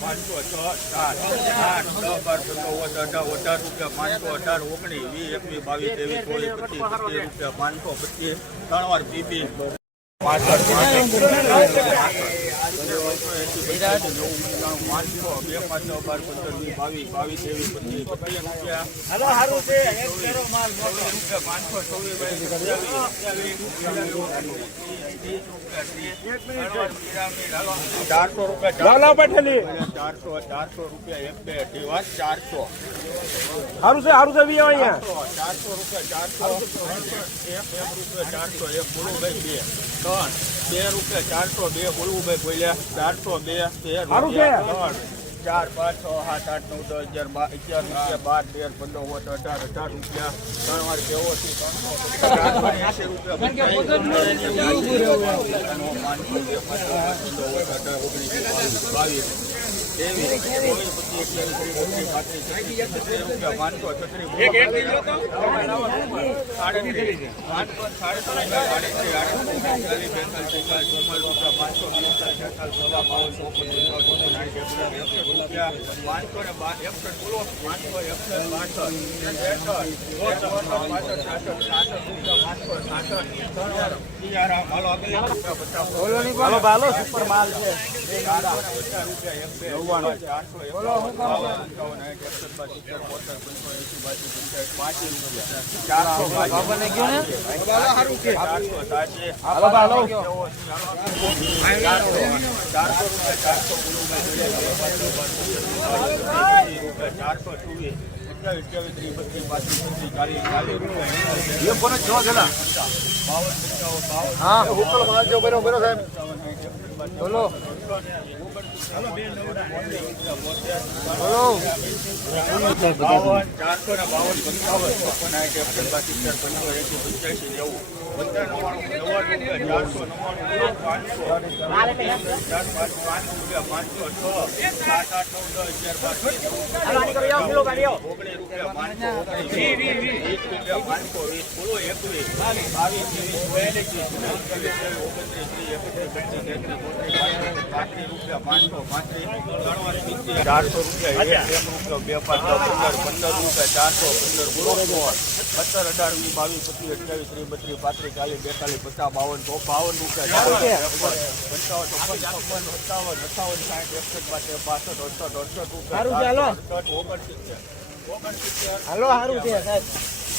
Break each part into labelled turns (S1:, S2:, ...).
S1: પાંચસો પાંચસો ત્રણ વાર પીપી ચારસો રૂપિયા ચારસો ચારસો રૂપિયા એક બે અઢી ચારસો
S2: સારું છે સારું છે અહીંયા.
S1: ચારસો રૂપિયા, ચારસો. એક રૂપિયા ચારસો એક બોલુભાઈ બે ત્રણ બે રૂપિયા ચારસો બે બોલુભાઈ બોલ્યા ચારસો બે તેર રૂપિયા ત્રણ ચાર પાંચ છ સાત આઠ નવ દસ અગિયાર બાર અગિયાર રૂપિયા બાર તેર પંદર ઓગણ અઢાર અઢાર રૂપિયા ત્રણ વાર કેવો છે ત્રણસો રૂપિયા બાવીસ હાલો
S2: બાલો સુપર માલ છે
S1: રૂપિયા એક ચારસો ચોવીસ
S2: હા હુકલ માલ જો બરો બરો સાહેબ બોલો. બોલો.
S1: ચારસો ને બાવન પંચાવન છપ્પન આઠ એકસઠ બાસી સિત્તેર પંચોતેર એંસી પંચ્યાસી નેવું પંદર નવ્વાણું નવ્વાણું ચારસો પાંચસો ચાર પાંચ પાંચ રૂપિયા પાંચસો છ સાત આઠ નવ દસ અગિયાર બાર ઓગણીસ રૂપિયા પાંચસો વીસ રૂપિયા પાંચસો વીસ બોલો એકવીસ બાવીસ ત્રેવીસ ચારસો રૂપિયા એક એક બે પાંચ પંદર પંદર રૂપિયા ચારસો પંદર સોળ સત્તર અઢાર વીસ બાવીસ પચીસ અઠ્યાવીસ ત્રીસ બત્રીસ પાંત્રીસ ચાલીસ બેતાલીસ પચાસ બાવન તો બાવન રૂપિયા પંચાવન અઠાવન સાઠ એકસઠ બાસઠ બાસઠ અડસઠ અડસઠ. રૂપિયા ઓગણસિત્તેર
S2: હાલો સારું છે, સાહેબ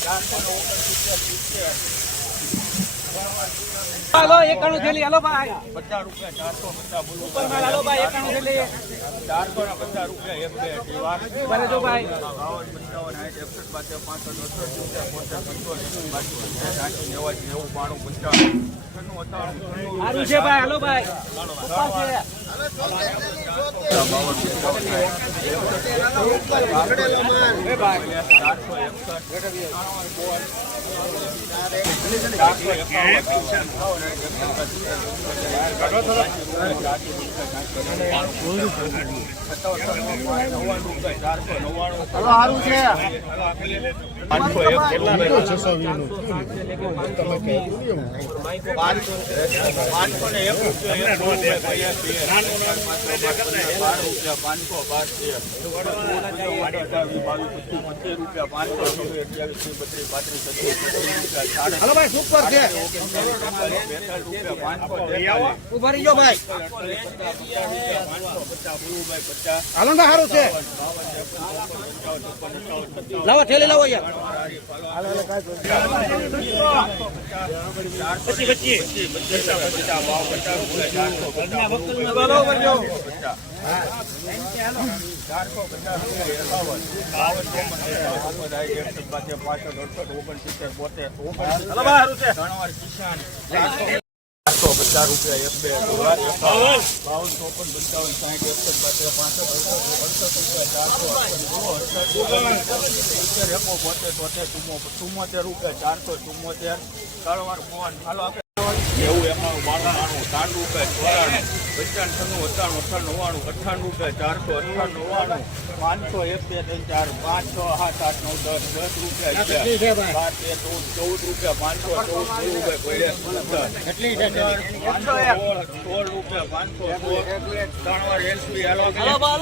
S1: ચારસો ઓગણસિત્તેર સિત્તેર
S2: હાલો એકાણું થેલી. હલો ભાઈ.
S1: પચાસ રૂપિયા ચારસો પચાસ બોલો.
S2: હાલો ભાઈ એકાણું થેલી.
S1: ચારસો ને પચાસ રૂપિયા એક બે
S2: બરે જો ભાઈ.
S1: પંચાવન સાઠ એકસઠ પાસે પાંચસો અડસઠ સિત્તેર બોતેર પંચોતેર પંચાસ સાઠ નેવાસી નેવું બાણું પંચાવન
S2: સારું છે ભાઈ. હલો ભાઈ. ઉપર છે
S1: પાંચસો એક પાંચસો ને એક રૂપિયો પાંચસો બાર પચીસ રૂપિયા પાંચસો અઠ્યાવીસ બત્રીસ પાંત્રીસ રૂપિયા
S2: સુપર છે
S1: રૂપિયા
S2: ભાઈ સારું છે લાવો ઠેલી લાવો યાર
S1: પછી ચારસો પચાસ રૂપિયા એક બે બાવન ચોપન પંચાવન સાઠ એકસઠ બાસઠ પાસઠ અડસઠ રૂપિયા ચારસો એકો બોતેર ચુમ્મો ચુમ્મોતેર રૂપિયા, ચારસો ચુમ્મોતેર ત્રણ વાર ફોન હાલો એવું એમાં બાણું ત્રણ રૂપિયા ચોરાણું પંચાણું અઠ્ઠાણું અઠ્ઠાણું નવ્વાણું અઠાણું રૂપિયા ચારસો અઠાણું નવ્વાણું પાંચસો એક બે ત્રણ ચાર પાંચ છ સાત આઠ નવ દસ દસ રૂપિયા બાર તેર ચૌદ ચૌદ રૂપિયા પાંચસો ચૌદ રૂપિયા પડ્યા પાંચસો સોળ સોળ રૂપિયા પાંચસો સોળ. ત્રણ વાર એસી